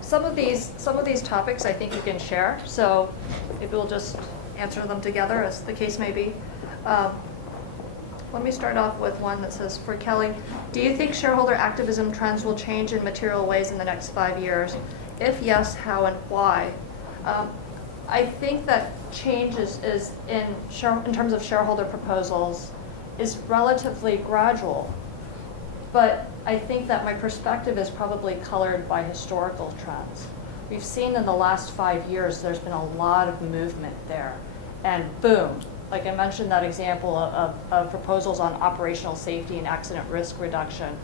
Some of these topics I think you can share, so maybe we'll just answer them together as the case may be. Let me start off with one that says, for Kelly, do you think shareholder activism trends will change in material ways in the next 5 years? If yes, how and why? I think that change is in terms of shareholder proposals is relatively gradual, but I think that my perspective is probably colored by historical trends. We've seen in the last 5 years there's been a lot of movement there, and boom, like I mentioned that example of proposals on operational safety and accident risk reduction.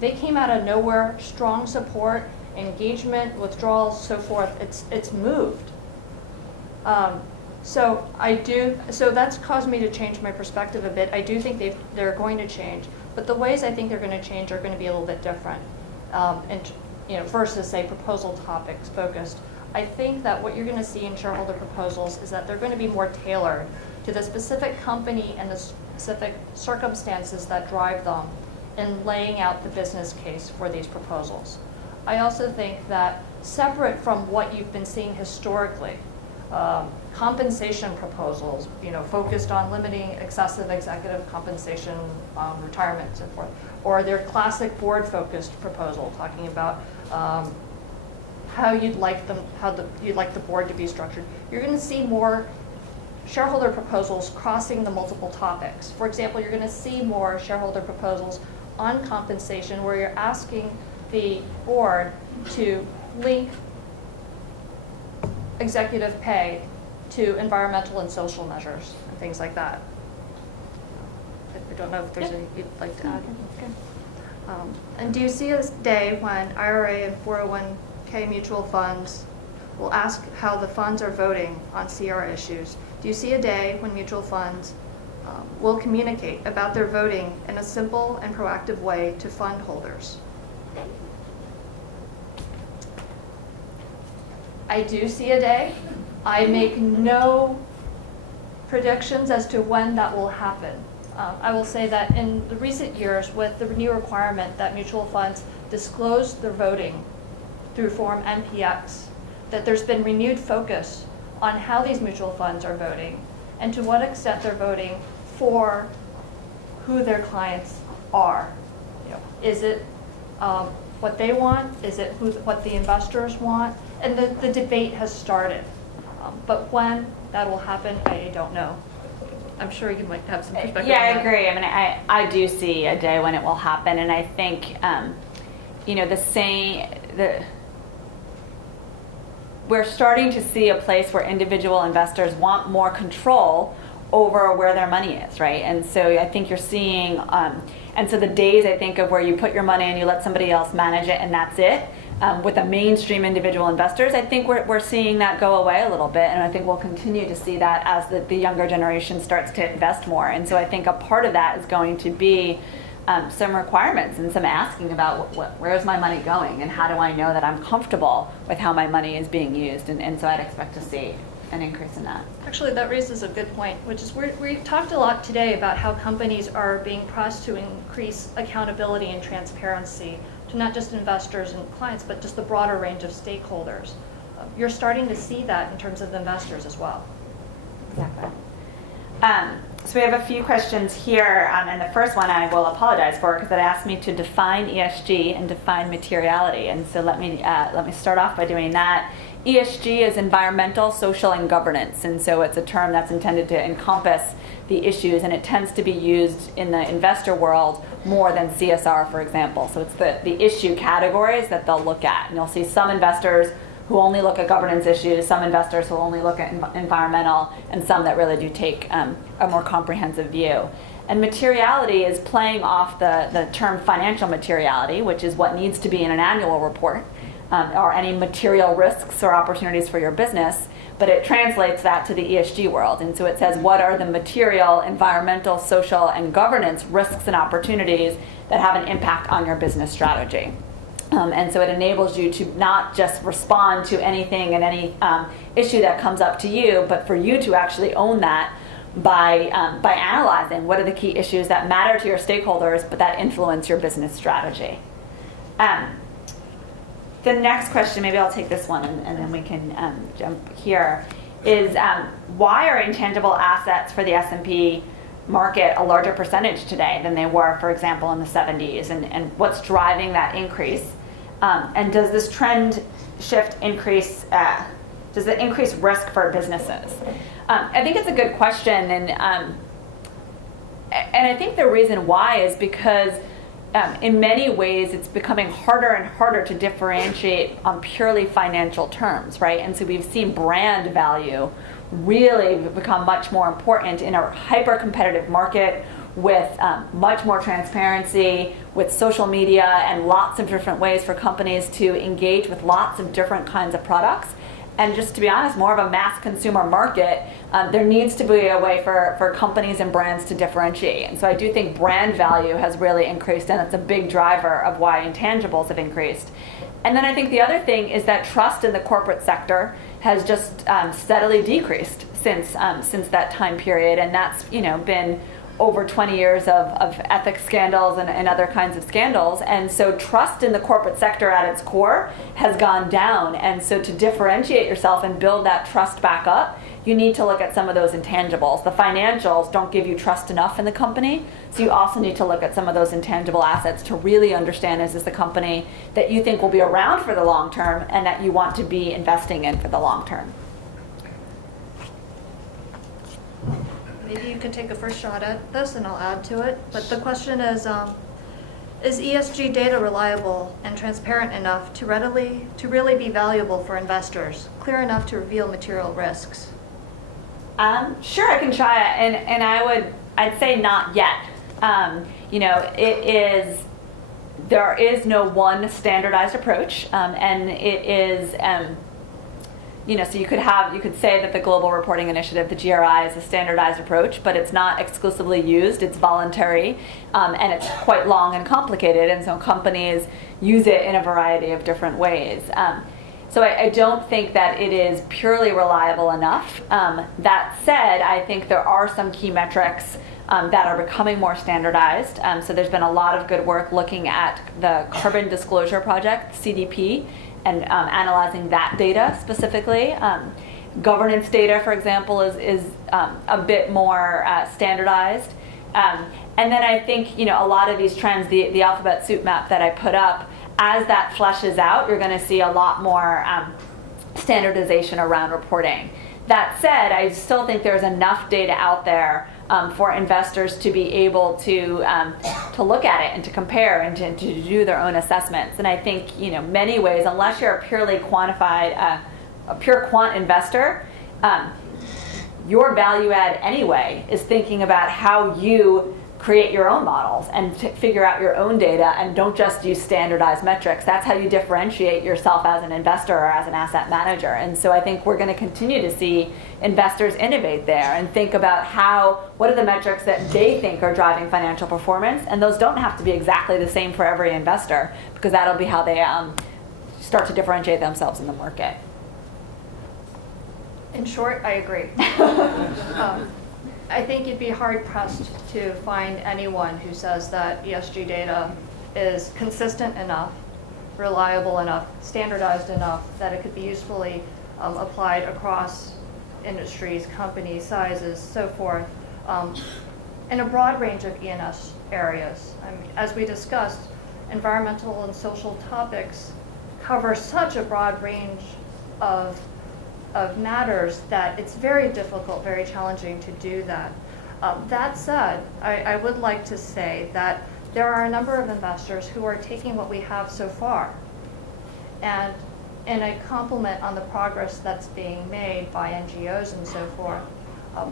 They came out of nowhere, strong support, engagement, withdrawals, so forth. It's moved. So that's caused me to change my perspective a bit. I do think they're going to change, but the ways I think they're going to change are going to be a little bit different. And versus say proposal topics focused. I think that what you're going to see in shareholder proposals is that they're going to be more tailored to the specific company and the specific circumstances that drive them in laying out the business case for these proposals. I also think that separate from what you've been seeing historically, compensation proposals, focused on limiting excessive executive compensation, retirement, and so forth, or their classic board-focused proposal talking about how you'd like the board to be structured. You're going to see more shareholder proposals crossing the multiple topics. For example, you're going to see more shareholder proposals on compensation where you're asking the board to link executive pay to environmental and social measures and things like that. I don't know if there's anything you'd like to add. And do you see a day when IRA and 401k mutual funds will ask how the funds are voting on CR issues? Do you see a day when mutual funds will communicate about their voting in a simple and proactive way to fund holders? I do see a day. I make no predictions as to when that will happen. I will say that in the recent years, with the new requirement that mutual funds disclose their voting through Form NPX, that there's been renewed focus on how these mutual funds are voting and to what extent they're voting for who their clients are. Is it what they want? Is it what the investors want? And the debate has started. But when that will happen, I don't know. I'm sure you might have some perspective. Yeah, I agree. I mean, I do see a day when it will happen, and I think, we're starting to see a place where individual investors want more control over where their money is, right? And so I think you're seeing, and so the days I think of where you put your money and you let somebody else manage it and that's it, with the mainstream individual investors, I think we're seeing that go away a little bit, and I think we'll continue to see that as the younger generation starts to invest more. And so I think a part of that is going to be some requirements and some asking about where's my money going and how do I know that I'm comfortable with how my money is being used, and so I'd expect to see an increase in that. Actually, that raises a good point, which is we talked a lot today about how companies are being pressed to increase accountability and transparency to not just investors and clients, but just the broader range of stakeholders. You're starting to see that in terms of investors as well. Exactly. So we have a few questions here, and the first one I will apologize for because it asked me to define ESG and define materiality, and so let me start off by doing that. ESG is environmental, social, and governance, and so it's a term that's intended to encompass the issues, and it tends to be used in the investor world more than CSR, for example. So it's the issue categories that they'll look at, and you'll see some investors who only look at governance issues, some investors who only look at environmental, and some that really do take a more comprehensive view. And materiality is playing off the term financial materiality, which is what needs to be in an annual report, or any material risks or opportunities for your business, but it translates that to the ESG world. And so it says, what are the material, environmental, social, and governance risks and opportunities that have an impact on your business strategy? And so it enables you to not just respond to anything and any issue that comes up to you, but for you to actually own that by analyzing what are the key issues that matter to your stakeholders, but that influence your business strategy. The next question, maybe I'll take this one and then we can jump here, is why are intangible assets for the S&P market a larger percentage today than they were, for example, in the 70s? And what's driving that increase? And does this trend shift increase, does it increase risk for businesses? I think it's a good question, and I think the reason why is because in many ways it's becoming harder and harder to differentiate on purely financial terms, right? And so we've seen brand value really become much more important in a hyper-competitive market with much more transparency, with social media and lots of different ways for companies to engage with lots of different kinds of products. And just to be honest, more of a mass consumer market, there needs to be a way for companies and brands to differentiate. And so I do think brand value has really increased, and it's a big driver of why intangibles have increased. And then I think the other thing is that trust in the corporate sector has just steadily decreased since that time period, and that's been over 20 years of ethics scandals and other kinds of scandals. And so trust in the corporate sector at its core has gone down. And so to differentiate yourself and build that trust back up, you need to look at some of those intangibles. The financials don't give you trust enough in the company, so you also need to look at some of those intangible assets to really understand, is this a company that you think will be around for the long term and that you want to be investing in for the long term? Maybe you can take a first shot at this and I'll add to it. But the question is ESG data reliable and transparent enough to really be valuable for investors, clear enough to reveal material risks? Sure, I can try it, and I'd say not yet. There is no one standardized approach, and it is, so you could say that the Global Reporting Initiative, the GRI, is a standardized approach, but it's not exclusively used. It's voluntary, and it's quite long and complicated, and so companies use it in a variety of different ways. So I don't think that it is purely reliable enough. That said, I think there are some key metrics that are becoming more standardized. So there's been a lot of good work looking at the Carbon Disclosure Project, CDP, and analyzing that data specifically. Governance data, for example, is a bit more standardized. And then I think a lot of these trends, the alphabet soup map that I put up, as that fleshes out, you're going to see a lot more standardization around reporting. That said, I still think there's enough data out there for investors to be able to look at it and to compare and to do their own assessments. And I think many ways, unless you're a purely quantified, a pure quant investor, your value add anyway is thinking about how you create your own models and figure out your own data, and don't just use standardized metrics. That's how you differentiate yourself as an investor or as an asset manager. And so I think we're going to continue to see investors innovate there and think about what are the metrics that they think are driving financial performance, and those don't have to be exactly the same for every investor, because that'll be how they start to differentiate themselves in the market. In short, I agree. I think you'd be hard-pressed to find anyone who says that ESG data is consistent enough, reliable enough, standardized enough that it could be usefully applied across industries, companies, sizes, so forth, in a broad range of E&S areas. As we discussed, environmental and social topics cover such a broad range of matters that it's very difficult, very challenging to do that. That said, I would like to say that there are a number of investors who are taking what we have so far and in a compliment on the progress that's being made by NGOs and so forth,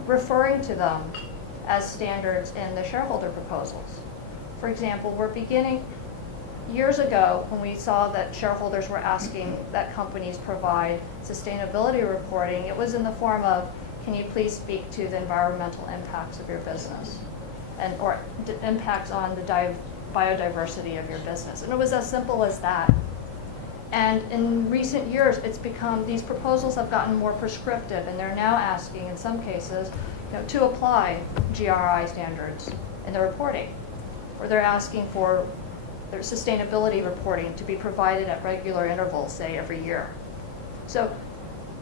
referring to them as standards in the shareholder proposals. For example, we're beginning, years ago, when we saw that shareholders were asking that companies provide sustainability reporting, it was in the form of, can you please speak to the environmental impacts of your business or impacts on the biodiversity of your business. And it was as simple as that. And in recent years, it's become, these proposals have gotten more prescriptive, and they're now asking, in some cases, to apply GRI standards in the reporting. Or they're asking for their sustainability reporting to be provided at regular intervals, say every year. So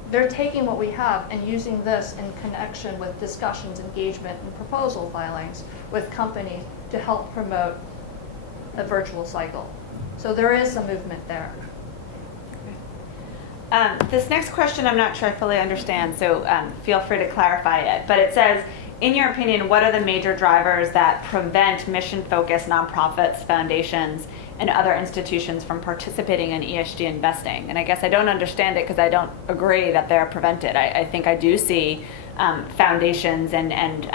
they're taking what we have and using this in connection with discussions, engagement, and proposal filings with companies to help promote a virtual cycle. So there is some movement there. This next question I'm not sure I fully understand, so feel free to clarify it. But it says, in your opinion, what are the major drivers that prevent mission-focused nonprofits, foundations, and other institutions from participating in ESG investing? And I guess I don't understand it because I don't agree that they're prevented. I think I do see foundations and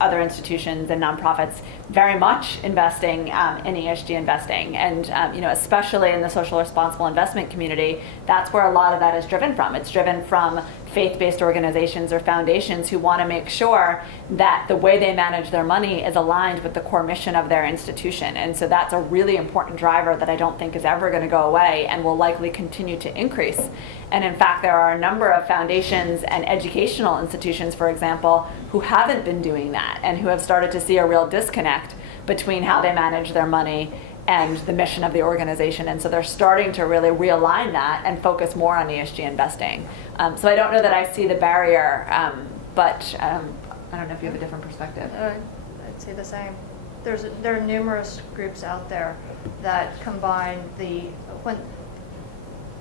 other institutions and nonprofits very much investing in ESG investing, and especially in the social responsible investment community, that's where a lot of that is driven from. It's driven from faith-based organizations or foundations who want to make sure that the way they manage their money is aligned with the core mission of their institution. And so that's a really important driver that I don't think is ever going to go away and will likely continue to increase. And in fact, there are a number of foundations and educational institutions, for example, who haven't been doing that and who have started to see a real disconnect between how they manage their money and the mission of the organization. And so they're starting to really realign that and focus more on ESG investing. So I don't know that I see the barrier, but I don't know if you have a different perspective. I'd say the same. There are numerous groups out there that combine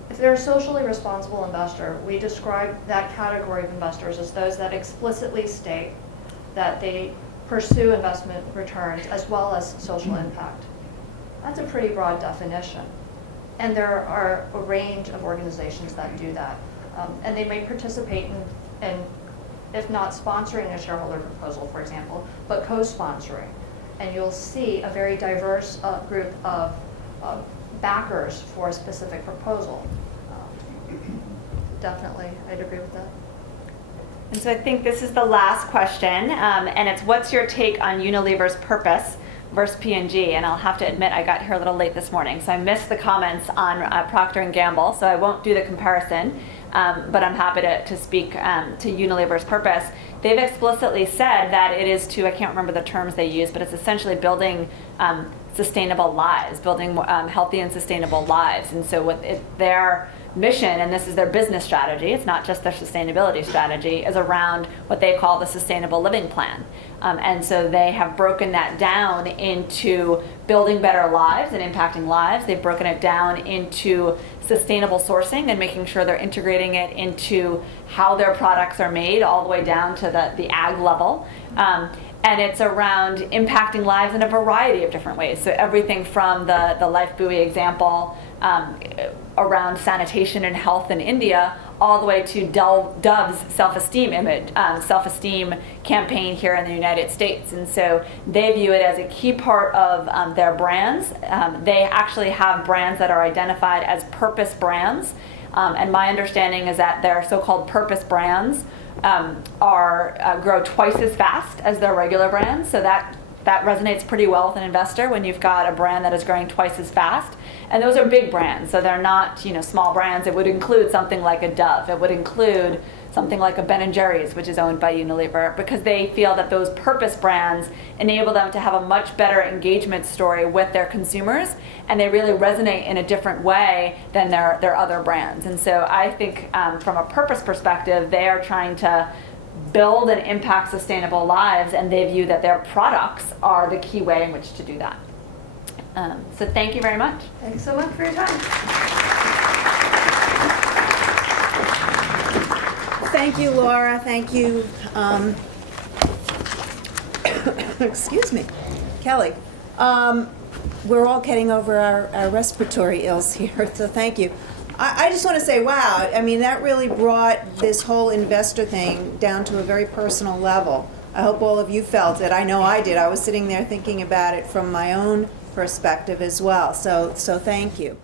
if they're a socially responsible investor, we describe that category of investors as those that explicitly state that they pursue investment returns as well as social impact. That's a pretty broad definition. And there are a range of organizations that do that. And they may participate in, if not sponsoring a shareholder proposal, for example, but co-sponsoring. And you'll see a very diverse group of backers for a specific proposal. Definitely, I'd agree with that. And so I think this is the last question, and it's, what's your take on Unilever's purpose versus P&G? And I'll have to admit, I got here a little late this morning, so I missed the comments on Procter & Gamble, so I won't do the comparison, but I'm happy to speak to Unilever's purpose. They've explicitly said that it is to, I can't remember the terms they use, but it's essentially building sustainable lives, building healthy and sustainable lives. And so with their mission, and this is their business strategy, it's not just their sustainability strategy, is around what they call the Sustainable Living Plan. And so they have broken that down into building better lives and impacting lives. They've broken it down into sustainable sourcing and making sure they're integrating it into how their products are made all the way down to the ag level. And it's around impacting lives in a variety of different ways. So everything from the Life Buoy example around sanitation and health in India, all the way to Dove's self-esteem campaign here in the United States. And so they view it as a key part of their brands. They actually have brands that are identified as purpose brands. And my understanding is that their so-called purpose brands grow twice as fast as their regular brands. So that resonates pretty well with an investor when you've got a brand that is growing twice as fast. And those are big brands, so they're not small brands. It would include something like a Dove. It would include something like a Ben & Jerry's, which is owned by Unilever, because they feel that those purpose brands enable them to have a much better engagement story with their consumers, and they really resonate in a different way than their other brands. And so I think from a purpose perspective, they are trying to build and impact sustainable lives, and they view that their products are the key way in which to do that. So thank you very much. Thanks so much for your time. Thank you, Laura. Thank you, excuse me, Kelly. We're all getting over our respiratory ills here, so thank you. I just want to say, wow, I mean, that really brought this whole investor thing down to a very personal level. I hope all of you felt it. I know I did. I was sitting there thinking about it from my own perspective as well, so thank you.